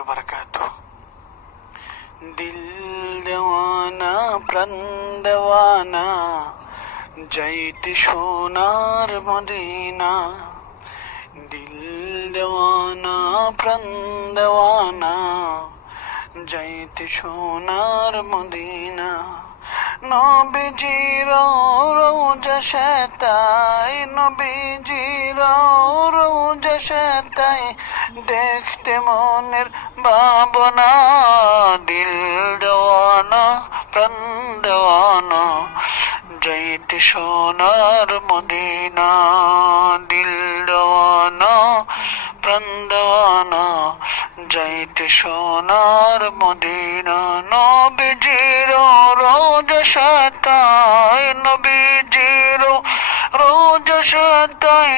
ওয়া বারাকাতুহু। দিল দেওয়ানা প্রাণ দেওয়ানা যাইতে সোনার মদিনা। দিল দেওয়ানা প্রাণ দেওয়ানা যাইতে সোনার মদিনা। নবীজির রওজা শাতায়, নবীজির রওজা শাতায় দেখতে মনের ভাবনা। দিল দেওয়ানা প্রাণ দেওয়ানা যাইতে সোনার মদিনা। দিল দেওয়ানা প্রাণ দেওয়ানা যাইতে সোনার মদিনা। নবীজির রওজা শাতায়, নবীজির রওজা শাতায়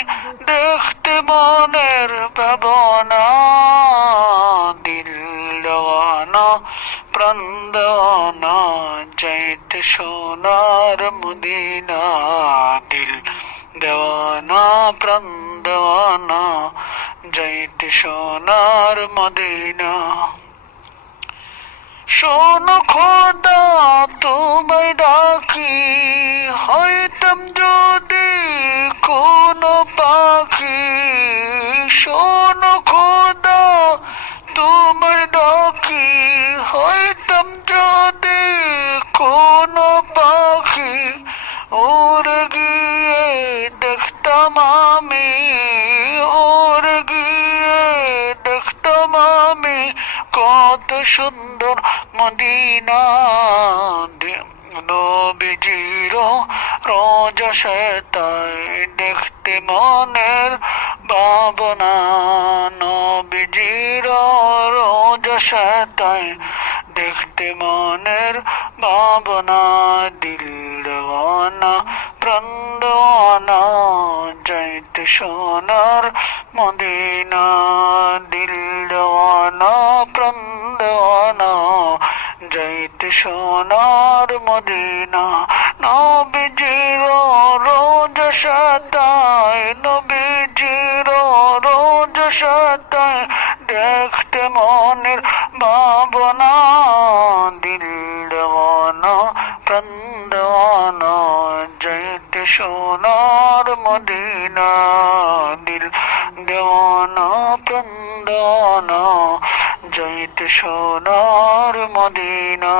দেখতে মনের ভাবনা। দিল দেওয়ানা প্রাণ দেওয়ানা যাইতে সোনার মদিনা। দিল দেওয়ানা প্রাণ দেওয়ানা যাইতে সোনার মদিনা। শোনো খোদা তোমায় ডাকি, হইতাম যদি কোনো পাখি। শোনো খোদা তোমায় ডাকি, হইতাম যদি কোনো পাখি। উড়ে গিয়ে দেখতাম আমি, উড়ে গিয়ে দেখতাম আমি কত সুন্দর মদিনা। নবীজির রওজা শাতায় দেখতে মনের ভাবনা। নবীজির রওজা শাতায় দেখতে মনের ভাবনা। দিল দেওয়ানা প্রাণ দেওয়ানা যাইতে সোনার মদিনা। দিল দেওয়ানা প্রাণ দেওয়ানা যাইতে সোনার মদিনা। নবীজির রওজা শাতায়, নবীজির রওজা শাতায় দেখতে মনের ভাবনা। দিল দেওয়ানা প্রাণ দেওয়ানা যাইতে সোনার মদিনা। দিল দেওয়ানা প্রাণ দেওয়ানা যাইতে সোনার মদিনা।